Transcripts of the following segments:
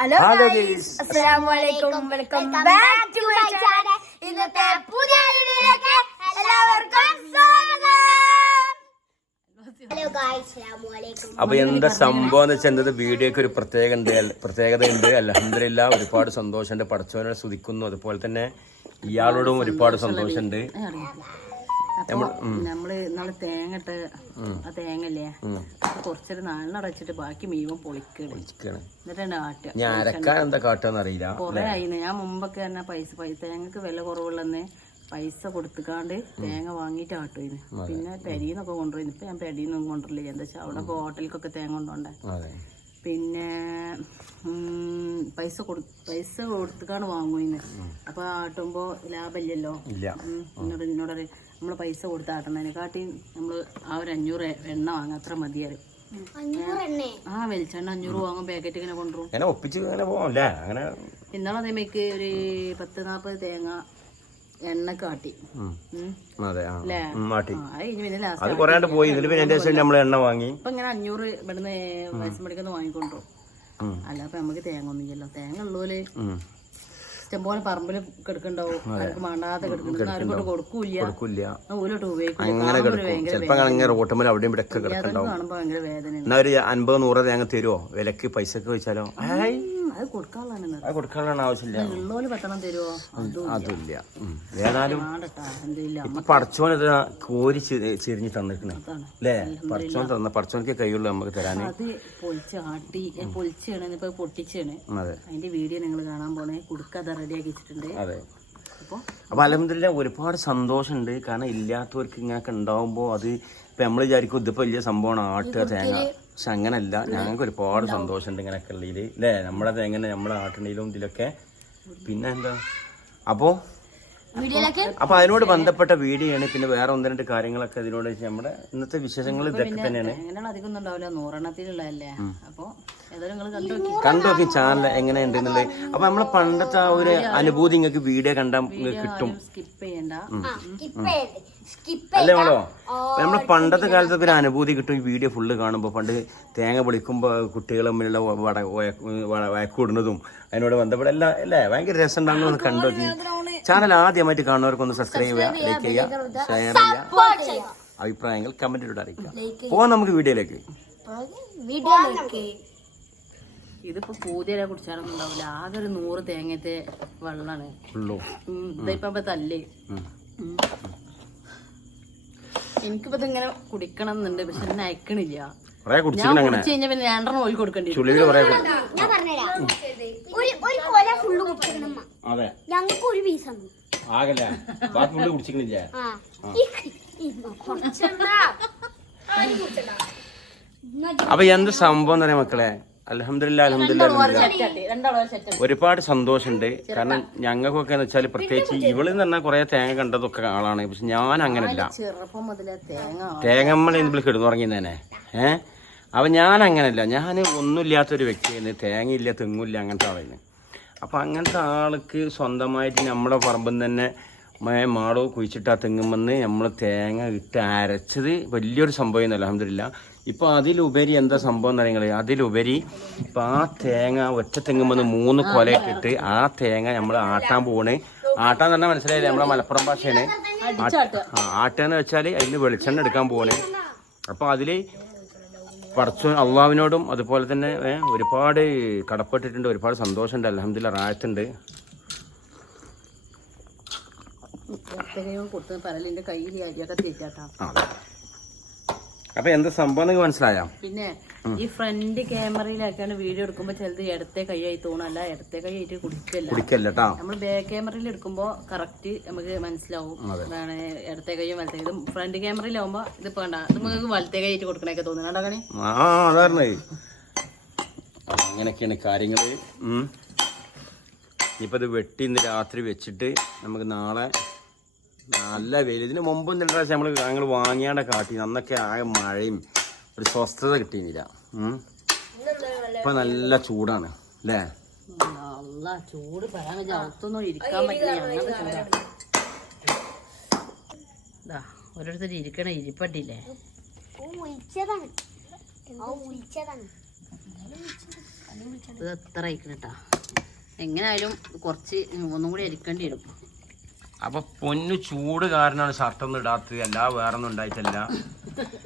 Hello guys, അസ്സലാമുഅലൈക്കും. Welcome back to my channel. ഇന്നത്തെ പുതിയ വീഡിയോയിലേക്ക് എല്ലാവർക്കും സ്വാഗതം. ഹലോ ഗയ്സ്, അസ്സലാമുഅലൈക്കും. അപ്പൊ എന്താ സംഭവം എന്ന് വെച്ചാൽ വീഡിയോക്ക് ഒരു പ്രത്യേകത ഉണ്ട്. അൽഹംദുലില്ലാ, ഒരുപാട് സന്തോഷമുണ്ട്. പടച്ചവനെ സ്തുതിക്കുന്നു. അതുപോലെ തന്നെ ഇയാളോടും ഒരുപാട് സന്തോഷമുണ്ട്. നമ്മള് ഇന്നാള് തേങ്ങട്ട് ആ തേങ്ങല്ലേ കുറച്ചൊരു നാളിനടച്ചിട്ട് ബാക്കി മീവൻ പൊളിക്കാണ്. എന്നിട്ടാണ് ആട്ടുക. ഞാൻ അരക്കാൻ എന്താ കാട്ടാന്ന് അറിയില്ല. കൊറേ ആയിന്ന് ഞാൻ മുമ്പൊക്കെ തന്നെ തേങ്ങക്ക് വില കുറവുള്ളന്ന് പൈസ കൊടുത്തുകാണ്ട് തേങ്ങ വാങ്ങിയിട്ട് ആട്ടുമായിരുന്നു. പിന്നെ പെരീന്നൊക്കെ കൊണ്ടുപോയി. ഇപ്പൊ ഞാൻ പെരീന്നൊന്നും കൊണ്ടുവരില്ല. എന്താ വെച്ചാൽ അവിടെ ഹോട്ടലിക്കൊക്കെ തേങ്ങ കൊണ്ടുപോണ്ടേ. പിന്നെ പൈസ കൊടുത്തുകാണ് വാങ്ങുന്നത്. അപ്പൊ ആട്ടുമ്പോ ലാഭമില്ലല്ലോ. എന്നോട് നമ്മള് പൈസ കൊടുത്ത് ആട്ടണതിനെക്കാട്ടി നമ്മള് ആ ഒരു 500 എണ്ണ വാങ്ങാം, അത്ര മതിയാറ്. ആ വെളിച്ചെണ്ണ 500 വാങ്ങും, പാക്കറ്റ് ഇങ്ങനെ കൊണ്ടുപോകും. ഇന്നാളെ അതേമേക്ക് ഒരു 10-40 തേങ്ങ എണ്ണ കാട്ടി ഇപ്പൊ ഇങ്ങനെ 500 ഇവിടുന്ന് വയസ്സ് മെഡിക്കുന്ന വാങ്ങിക്കൊണ്ടു. അല്ല അപ്പൊ നമുക്ക് തേങ്ങ ഒന്നുമില്ലല്ലോ. തേങ്ങ ഉള്ളൂല് ഇഷ്ടംപോലെ പറമ്പില് കിടക്കണ്ടാവും. അവർക്ക് മാണ്ടാതെ കിടക്കുന്ന ആരും കൊണ്ട് കൊടുക്കൂല. ഓലോട്ട് കാണുമ്പോ ഭയങ്കര വേദന. 50-100 തേങ്ങ തരുമോ? വിലക്ക് പൈസക്ക് വെച്ചാലോ? അത് കൊടുക്കാനുള്ള ആവശ്യമില്ല. ഉള്ളോല് പത്തണം തരുമോ? അതില്ല. ഏതായാലും പടച്ചോൻ കോരി ചെരിഞ്ഞ് തന്നിരിക്കണേ അല്ലേ? പടച്ചോൻ തന്ന പടച്ചോനൊക്കെ കൈയുള്ളൂ നമുക്ക് തരാന്. അത് പൊളിച്ചാണ് ഇപ്പൊ പൊട്ടിച്ചാണ്. അതിന്റെ വീഡിയോ നിങ്ങൾ കാണാൻ പോണേ. കുടുക്കത് റെഡിയാക്കി വെച്ചിട്ടുണ്ട്. അപ്പൊ അൽഹംദുലില്ലാ ഒരുപാട് സന്തോഷമുണ്ട്. കാരണം ഇല്ലാത്തവർക്ക് ഇങ്ങനെയൊക്കെ ഉണ്ടാവുമ്പോ അത് ഇപ്പൊ നമ്മൾ വിചാരിക്കും ഇതിപ്പോ വലിയ സംഭവമാണ് ആട്ടുക തേങ്ങ. പക്ഷെ അങ്ങനല്ല, ഞങ്ങൾക്ക് ഒരുപാട് സന്തോഷമുണ്ട് ഇങ്ങനെയൊക്കെ ഉള്ളതിൽ അല്ലേ? നമ്മളെ തേങ്ങനെ നമ്മളെ ആട്ടണയിലും ഇതിലൊക്കെ. പിന്നെ എന്താ അപ്പൊ അതിനോട് ബന്ധപ്പെട്ട വീഡിയോ ആണ്. പിന്നെ വേറെ 1-2 കാര്യങ്ങളൊക്കെ ഇതിനോട് നമ്മുടെ ഇന്നത്തെ വിശേഷങ്ങൾ ഇതൊക്കെ തന്നെയാണ്. കണ്ടു നോക്കി ചാനൽ എങ്ങനെയുണ്ട് എന്നുള്ളത്. അപ്പൊ നമ്മളെ പണ്ടത്തെ ആ ഒരു അനുഭൂതി നിങ്ങൾക്ക് വീഡിയോ കണ്ടാൽ കിട്ടും. അല്ലേ മോളോ? നമ്മളെ പണ്ടത്തെ കാലത്തൊക്കെ ഒരു അനുഭൂതി കിട്ടും ഈ വീഡിയോ ഫുള്ള് കാണുമ്പോൾ. പണ്ട് തേങ്ങ പൊളിക്കുമ്പോ കുട്ടികൾ തമ്മിലുള്ള വഴക്കൂടുന്നതും അതിനോട് ബന്ധപ്പെട്ട എല്ലാം അല്ലേ ഭയങ്കര രസം ഉണ്ടാകുന്നത് കണ്ടു നോക്കി. ചാനൽ ആദ്യമായിട്ട് കാണുന്നവർക്കൊന്ന് സബ്സ്ക്രൈബ് ചെയ്യുക, ലൈക്ക് ചെയ്യുക, ഷെയർ ചെയ്യുക, അഭിപ്രായങ്ങൾ കമന്റിലൂടെ അറിയിക്കുക. പോവാം നമുക്ക് വീഡിയോയിലേക്ക്. ഇതിപ്പോ പൂതിയെ കുടിച്ചാലൊന്നും ഉണ്ടാവില്ല. ആകെ ഒരു 100 തേങ്ങത്തെ വെള്ളാണ് ഇതിപ്പോ തല്ലേ. എനിക്കിപ്പോ ഇതിങ്ങനെ കുടിക്കണം എന്നുണ്ട്. പക്ഷെ എന്നെ അയക്കണില്ല. ഞാൻ കുടിച്ചു കഴിഞ്ഞാൽ പിന്നെ 2 ഓയിൽ കൊടുക്കേണ്ടി വരും. ഞങ്ങൾക്ക് ഒരു പീസ് അപ്പൊ എന്ത് സംഭവം എന്ന് പറയാ മക്കളെ? അൽഹംദുലില്ലാ ഒരുപാട് സന്തോഷമുണ്ട്. കാരണം ഞങ്ങൾക്കൊക്കെ എന്ന് വെച്ചാൽ പ്രത്യേകിച്ച് ഇവള് എന്ന് പറഞ്ഞാൽ കുറെ തേങ്ങ കണ്ടതൊക്കെ ആളാണ്. പക്ഷെ ഞാൻ അങ്ങനല്ല. തേങ്ങമ്മളെ എന്തെങ്കിലും കിടന്നുറങ്ങിന്നേനെ. അപ്പൊ ഞാൻ അങ്ങനല്ല. ഞാൻ ഒന്നുമില്ലാത്തൊരു വ്യക്തിയാണ്. തേങ്ങയില്ല, തെങ്ങില്ല, അങ്ങനത്തെ ആളാണ്. അപ്പൊ അങ്ങനത്തെ ആൾക്ക് സ്വന്തമായിട്ട് നമ്മളെ പറമ്പിൽ തന്നെ മാടോ കുഴിച്ചിട്ട് ആ തെങ്ങുമെന്ന് നമ്മൾ തേങ്ങ ഇട്ട് അരച്ചത് വലിയൊരു സംഭവം അൽഹംദുലില്ലാ. ഇപ്പൊ അതിലുപരി എന്താ സംഭവം എന്ന് പറയുന്നത്? അതിലുപരി ഇപ്പൊ ആ തേങ്ങ ഒറ്റ തെങ്ങുമെന്ന് 3 കൊല ഇട്ടിട്ട് ആ തേങ്ങ നമ്മൾ ആട്ടാൻ പോണ്. ആട്ടാന്ന് പറഞ്ഞാൽ മനസ്സിലായില്ലേ? നമ്മളെ മലപ്പുറം ഭാഷയാണ്. ആട്ടാന്ന് വെച്ചാല് അതിന് വെളിച്ചെണ്ണ എടുക്കാൻ പോണ്. അപ്പൊ അതില് പടച്ചോൻ അള്ളാഹുവിനോടും അതുപോലെ തന്നെ ഒരുപാട് കടപ്പെട്ടിട്ടുണ്ട്. ഒരുപാട് സന്തോഷമുണ്ട്. അൽഹംദുലില്ലാ റാഹത്തുണ്ട്. അപ്പൊ എന്താ സംഭവം മനസ്സിലായോ? പിന്നെ ഈ ഫ്രണ്ട് ക്യാമറയിലൊക്കെയാണ് വീഡിയോ എടുക്കുമ്പോ ചിലത് ഇടത്തെ കൈയായി തോന്നല്ല. ഇടത്തെ കൈയായിട്ട് കുടിക്കല്ല. നമ്മൾ ബാക്ക് ക്യാമറയിൽ എടുക്കുമ്പോ കറക്റ്റ് നമുക്ക് മനസ്സിലാവും ഇടത്തെ കൈയും വലത്തെ കൈ. ഫ്രണ്ട് ക്യാമറയിലാവുമ്പോ ഇതിപ്പോ കണ്ട നമുക്ക് വലത്തെ കൈയായിട്ട് കൊടുക്കണൊക്കെ തോന്നുന്നുണ്ടോ? അങ്ങനെയൊക്കെയാണ് കാര്യങ്ങള്. ഇപ്പൊ ഇത് വെട്ടി ഇന്ന് രാത്രി വെച്ചിട്ട് നമുക്ക് നാളെ നല്ല വെയിൽ. ഇതിന് മുമ്പ് ഞങ്ങൾ വാങ്ങിയാണ്ട് കാട്ടി അന്നൊക്കെ ആകെ മഴയും ഒരു സ്വസ്ഥത കിട്ടിയില്ല. ഇപ്പൊ നല്ല ചൂടാണ് അല്ലേ? ചൂട് പറയാൻ ഇരിക്കാൻ പറ്റില്ല. ഓരോരുത്തർ ഇരിക്കണ ഇരിപ്പട്ടില്ലേ? ഇത് എത്ര അയക്കണട്ടാ. എങ്ങനെയായാലും കുറച്ച് ഒന്നും കൂടി അരിക്കേണ്ടി വരും. അപ്പൊ പൊന്നു ചൂട് കാരണമാണ് ഷർട്ടൊന്നും ഇടാത്തത്, അല്ല വേറെ ഒന്നും ഉണ്ടായിട്ടല്ല.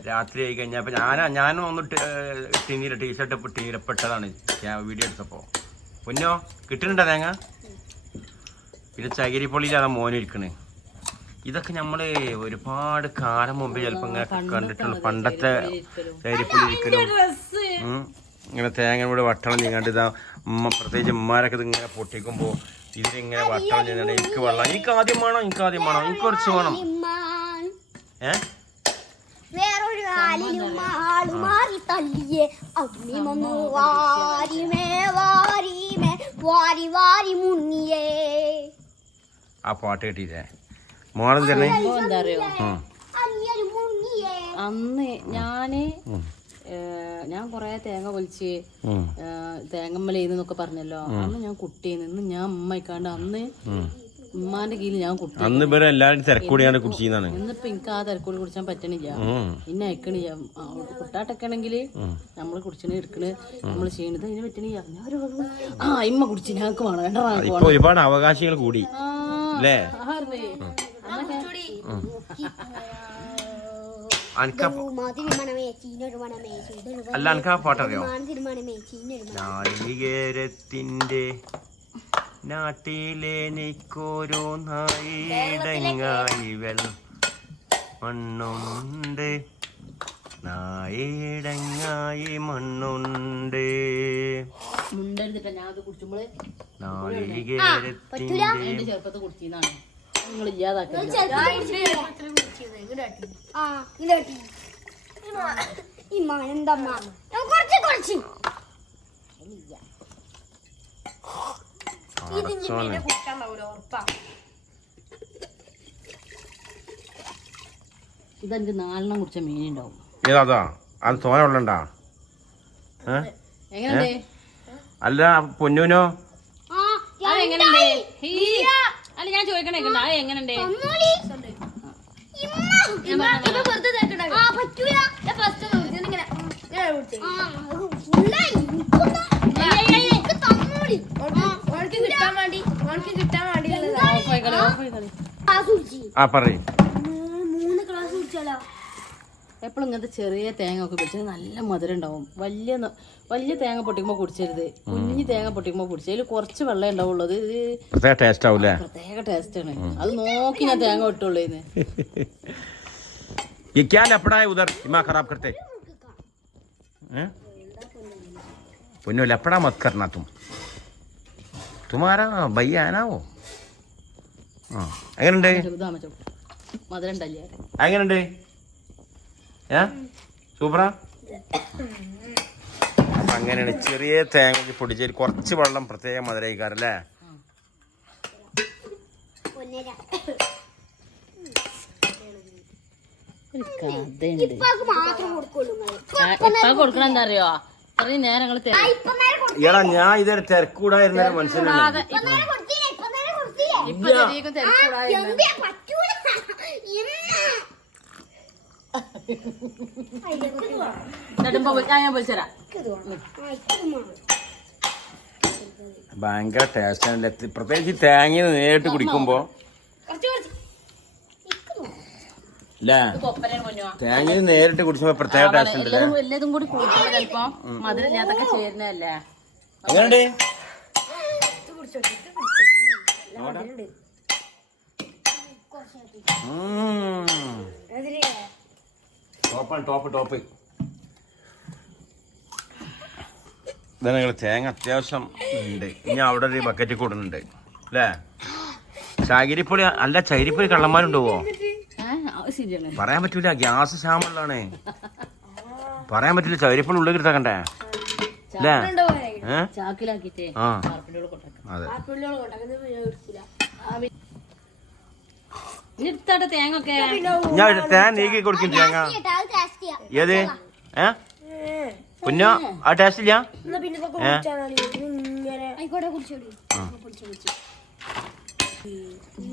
രാത്രി ആയി കഴിഞ്ഞാൽ അപ്പൊ ഞാനും ഒന്ന് ടീഷർട്ട് ടീരപ്പെട്ടതാണ് വീഡിയോ എടുത്തപ്പോ. പൊന്നോ കിട്ടുന്നുണ്ടോ തേങ്ങ? പിന്നെ ചകിരിപ്പൊളിയിലാണ് മോനിരിക്കണേ. ഇതൊക്കെ നമ്മള് ഒരുപാട് കാലം മുമ്പ് ചിലപ്പോ ഇങ്ങനെ കണ്ടിട്ടുള്ളു. പണ്ടത്തെ ചകിരിപ്പൊളി ഇരിക്കലും ഇങ്ങനെ തേങ്ങ ഇവിടെ വട്ടണം നീങ്ങാണ്ട് ഇതാ പ്രത്യേകിച്ച് ഉമ്മാരൊക്കെ ഇത് ഇങ്ങനെ പൊട്ടിക്കുമ്പോ ഇതിലിങ്ങനെ വട്ടണം ചെയ്യുന്നുണ്ട്. എനിക്ക് വെള്ളം എനിക്ക് ആദ്യം വേണം, എനിക്ക് കുറച്ച് വേണം. വേറൊരു ആലിലും ആള് മാറി തല്ലിയേ അഗ്നി വന്നു വാരിമേ വാരിമേ വാരി വാരി മുന്നിയേ. ആ പാട്ട് കേട്ടില്ലേ മോളം തന്നെ? എന്താ അറിയോ, അന്ന് ഞാൻ കൊറേ തേങ്ങ പൊലിച്ച് തേങ്ങമ്മലേന്നൊക്കെ പറഞ്ഞല്ലോ. അന്ന് ഞാൻ കുട്ടിയെന്ന്. ഇന്ന് ഞാൻ ഉമ്മയിക്കാണ്ട് അന്ന് ഉമ്മാന്റെ കീഴിൽ ഞാൻ കുട്ടി. അന്ന് ഇവരെ എല്ലാരും തിരക്കൂടിയാണ് കുടിച്ചാണ്. ഇന്നിപ്പോ എനിക്ക് ആ തിരക്കൂടി കുടിച്ചാൻ പറ്റണില്ല. പിന്നെ അയക്കണില്ല. കുട്ടാട്ടൊക്കെ ആണെങ്കില് നമ്മള് കുടിച്ചണ എടുക്കണ് നമ്മള് ചെയ്യണത് അതിന് പറ്റണില്ല. ആ ഇമ്മ കുടിച്ച് ഞങ്ങൾക്ക് വേണം വേണ്ട ഒരുപാട് അവകാശികൾ കൂടി അല്ലേ? അല്ല എനിക്ക് ആ പാട്ടറിയോ? നാളികേരത്തിന്റെ നാട്ടിലെനിക്കോരോ നായിടങ്ങായി മണ്ണുണ്ട്, നായിടങ്ങായി മണ്ണുണ്ട്. നാളികേരത്തിന്റെ ചെറുപ്പത്ത് കുടിച്ചാണ് നിങ്ങൾ ഇല്ലാതാക്കുന്നത്. ഇതെനിക്ക് 4 കുടിച്ച മീനുണ്ടാവും. ഏതാ അത് തോന വെള്ളണ്ടാ? എങ്ങനെയുണ്ട്? അല്ല പൊന്നൂനോ അതെങ്ങനെയുണ്ട്? അല്ല ഞാൻ ചോദിക്കണേ എങ്ങനെയുണ്ട്? എപ്പോഴും ഇങ്ങനത്തെ ചെറിയ തേങ്ങ ഒക്കെ പൊടിച്ചാൽ നല്ല മധുരം ഉണ്ടാവും. വലിയ തേങ്ങ പൊട്ടിക്കുമ്പോ കുടിച്ചരുത്, കുഞ്ഞു തേങ്ങ പൊട്ടിക്കുമ്പോ കുടിച്ചതിൽ കുറച്ച് വെള്ളം ഉണ്ടാവുള്ളൂ. ഇത് പ്രത്യേക ടേസ്റ്റ് ആണ്. അത് നോക്കി ഞാൻ തേങ്ങ ഇട്ടുള്ളൂ. പൊന്നു ലപ്പടാ മത് കർണ തും തുമാരാ ഭയ്യ ആനാവോ. എങ്ങനുണ്ട്? എങ്ങനുണ്ട്? സൂപ്പറാ. അങ്ങനെയാണ് ചെറിയ തേങ്ങ പൊടിച്ചതിൽ കുറച്ച് വെള്ളം പ്രത്യേക മധുരയിക്കാരല്ലേ? കൊടുക്കണം എന്താ അറിയോ? അത്രയും നേരം എടാ ഞാൻ ഇതൊരു തിരക്കൂടായിരുന്ന മനസ്സിലായി. ഭയങ്കര ടേസ്റ്റ് ആണ്. പ്രത്യേകിച്ച് തേങ്ങ നേരിട്ട് കുടിക്കുമ്പോ തേങ്ങ നേരിട്ട് കുടിക്കുമ്പോ പ്രത്യേക ടേസ്റ്റ് ഉണ്ട്. എല്ലാതും കൂടി കൂട്ടുമ്പോ ചിലപ്പോ മധുരമില്ലാതൊക്കെ ചേരുന്നതല്ലേ? എങ്ങനെയുണ്ട്? ടോപ്പ് ഇതാണ് നിങ്ങൾ. തേങ്ങ അത്യാവശ്യം ഉണ്ട്. ഇനി അവിടെ ഒരു ബക്കറ്റ് കൂടുന്നുണ്ട് അല്ലേ? ചകിരിപ്പൊടി അല്ല, ചകിരിപ്പൊടി കള്ളന്മാരുണ്ടാവോ? പറയാൻ പറ്റൂല, ഗ്യാസ് ക്ഷാമുള്ളതാണ്. പറയാൻ പറ്റില്ല. ചകിരിപ്പൊടി ഉള്ളിൽ എടുത്താക്കണ്ടേ അല്ലേ? ആ അതെ. ഞാൻ തേങ്ങ നീക്കി കൊടുക്കും. തേങ്ങ ഏത് കുഞ്ഞോ ആ ടേസ്റ്റ് ഇല്ല?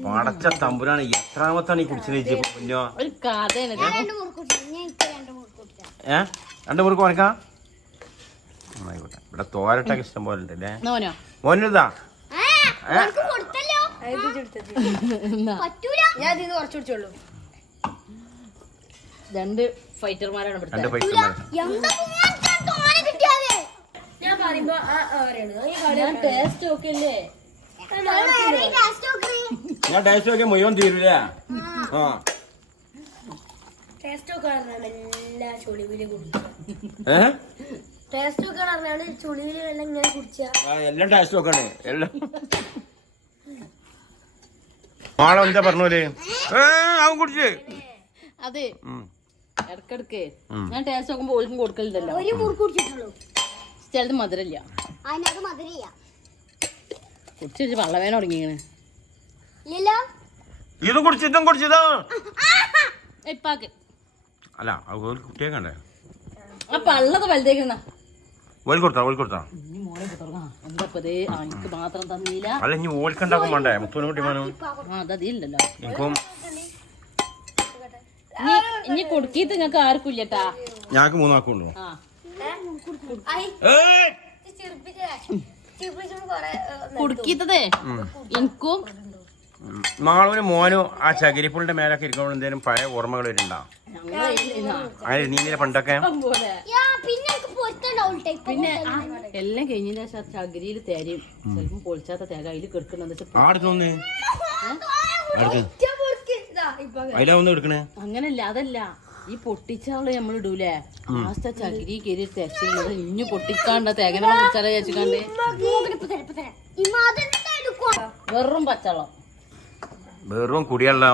പടച്ച തമ്പുരാണ്. എത്രാമത്താണ് ഈ കുടിച്ചത് കുഞ്ഞോ? രണ്ട് മുറുക്ക് വാങ്ങിക്കാം. ആയിക്കോട്ടെ. ഇവിടെ തോരട്ടൊക്കെ ഇഷ്ടം പോലെ ഉണ്ട് അല്ലേ നോനോ മോനിതാ ഞാൻ ഇത് കുറച്ച് കുടിച്ചോളൂ. രണ്ട് ഫൈറ്റർമാരാണ് രണ്ട് ഇവിടുത്തെ. പൈസ ഞാൻ പറയുമ്പോ ഞാൻ ടേസ്റ്റ് ഒക്കെ അല്ലേ ഞാൻ ടേസ്റ്റ് നോക്കിയാൽ മുഴുവൻ തീരൂലേ ആ ടേസ്റ്റ് ഒക്കെ എല്ലാ ചുളിവില് കുടിക്കുക. ഏഹ് ടേസ്റ്റ് ഒക്കെ പറഞ്ഞാല് ചുളിവില് വെള്ളം ഇങ്ങനെ കുടിച്ച എല്ലാം ടേസ്റ്റ് നോക്കണേ എല്ലാം ആളെ എന്താ പറഞ്ഞോല് അവൻ കുടിച്ച് അതെ ഇടക്കിടക്ക് ഞാൻ ടേസ്റ്റ് നോക്കുമ്പോ ഓൾക്കും കൊടുക്കലുണ്ടല്ലോ. ഒരു മുറുക്ക് കുടിച്ചിട്ടുള്ളൂ. ചിലത് മധുരമില്ല. അതിനകത്ത് മധുരയ്യ കുടിച്ചു വള്ളവേന തുടങ്ങിയാണ്. ഇല്ലല്ലോ ഇതും കുടിച്ചതാ ഇപ്പാക്ക് അല്ല കുട്ടിയെ കണ്ടേ ആ പള്ളൊക്കെ വലുതേക്കുന്ന ഓൽ കൊടുത്താ ഇനി മോളെ തുടങ്ങാ എന്താ എനിക്ക് മാത്രം തന്നില്ല. അല്ല ഇനി ഓൽക്കുണ്ടാക്കും വേണ്ടേ മുത്തോനെ കുട്ടി മാനും അതതില്ലല്ലോ. എനിക്കും ഇനി കൊടുക്കിട്ട് നിങ്ങക്ക് ആർക്കും ഇല്ലട്ടാ. ഞങ്ങൾക്ക് മൂന്നാക്കുണ്ടോ ആ കുടുക്കിത്തതേ എനിക്കും മാളൂന് മോനും ആ ചകിരിപ്പുളിന്റെ മേലൊക്കെ ഇരിക്കുമ്പോൾ എന്തേലും പഴയ ഓർമ്മകൾ വരുന്നുണ്ടാവും അങ്ങനെ നീന്തിനെ പണ്ടൊക്കെ പോലെ. പിന്നെ എല്ലാം കഴിഞ്ഞതിന് ശേഷം ചകിരിയിൽ തേരയും ചിലപ്പം പൊളിച്ചാത്ത തേങ്ങ അതിൽ കിടക്കണെന്ന് അതിലാവുന്ന എടുക്കണേ. അങ്ങനല്ല അതല്ല ഈ പൊട്ടിച്ചാള് നമ്മൾ ഇടൂലേ ലാസ്റ്റ് ചകിരി കയറി തെരച്ചിലുള്ളത് ഇഞ്ഞു പൊട്ടിക്കാണ്ട തേങ്ങ പൊടിച്ചാലോ ചേച്ചിക്കാണ്ട് വെറും പച്ചവെള്ളം വെറും കുടിയല്ലോ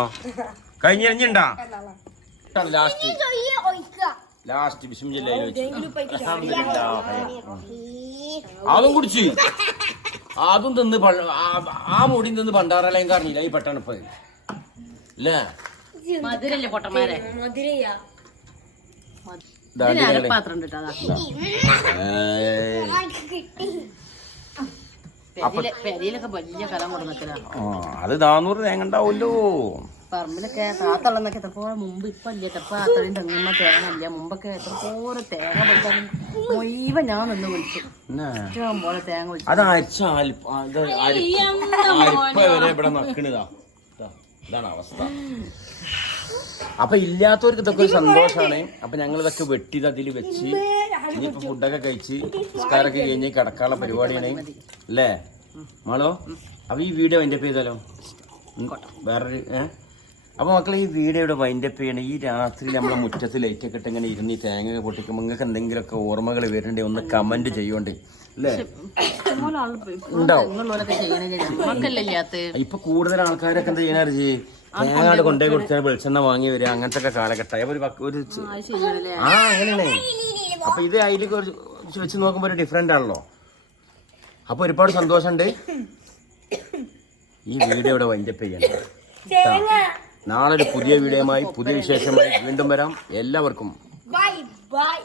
കഴിഞ്ഞിണ്ടാ ലാസ്റ്റ് ലാസ്റ്റ് അതും കുടിച്ച് അതും തിന്ന് ആ മുടി തിന്ന് പണ്ടാറലയും കാണില്ല ഈ പെട്ടണിപ്പ് അല്ലേ മധുരല്ലേ പൊട്ടന്മാരെ പാത്രം ഉണ്ട് പെരയിലൊക്കെ വലിയ കലം കൊടുക്കല. അത് 400 തേങ്ങ ഉണ്ടാവുമല്ലോ പറമ്പിലൊക്കെ താത്തള്ളന്നൊക്കെ എത്രപ്പോലെ മുമ്പ് ഇപ്പൊ ഇല്ല ഇപ്പൊ അത്രയും തെങ്ങുമ്പോ തേങ്ങ ഇല്ല. മുമ്പൊക്കെ എത്രപ്പോലെ തേങ്ങ പൊളിക്കാൻ മൊയ്വ ഞാൻ നിന്ന് വിളിച്ചു ഇഷ്ടം പോലെ തേങ്ങ വിളിച്ചു. അത് വരെ ഇവിടെ നക്കണതാ ഇതാണ് അവസ്ഥ. അപ്പൊ ഇല്ലാത്തവർക്ക് ഇതൊക്കെ ഒരു സന്തോഷമാണ്. അപ്പൊ ഞങ്ങൾ ഇതൊക്കെ വെട്ടി അതിൽ വെച്ച് ഇനിയിപ്പോ ഫുഡൊക്കെ കഴിച്ച് നിസ്കാരമൊക്കെ കഴിഞ്ഞ് കിടക്കാനുള്ള പരിപാടിയാണ് അല്ലേ മാളോ? അപ്പൊ ഈ വീഡിയോ വൈൻഡപ്പ് ചെയ്താലോ വേറൊരു അപ്പൊ മക്കളെ ഈ വീഡിയോ ഇവിടെ വൈൻഡപ്പ് ചെയ്യണം. ഈ രാത്രി നമ്മളെ മുറ്റത്ത് ലൈറ്റൊക്കെ ഇട്ട് ഇങ്ങനെ ഇരുന്ന് ഈ തേങ്ങ പൊട്ടിക്കുമ്പോൾ നിങ്ങൾക്ക് എന്തെങ്കിലുമൊക്കെ ഓർമ്മകൾ വരുന്നുണ്ടെ ഒന്ന് കമന്റ് ചെയ്യുന്നുണ്ട് അല്ലേ? ഉണ്ടാവും. ഇപ്പൊ കൂടുതൽ ആൾക്കാരൊക്കെ എന്താ ചെയ്യാൻ തേങ്ങാട് കൊണ്ടുപോയി കൊടുത്താൽ വെളിച്ചെണ്ണ വാങ്ങി വരിക അങ്ങനത്തെ ഒക്കെ കാലഘട്ടമായി. ഒരു അങ്ങനെയാണേ. അപ്പൊ ഇത് അതിലേക്ക് വെച്ച് നോക്കുമ്പോ ഒരു ഡിഫറെന്റ് ആണല്ലോ. അപ്പൊ ഒരുപാട് സന്തോഷമുണ്ട്. ഈ വീഡിയോ ഇവിടെ വൈൻഡപ്പ് ചെയ്യണം. നാളെ ഒരു പുതിയ വീഡിയോയുമായി പുതിയ വിശേഷമായി വീണ്ടും വരാം. എല്ലാവർക്കും ബൈ ബൈ.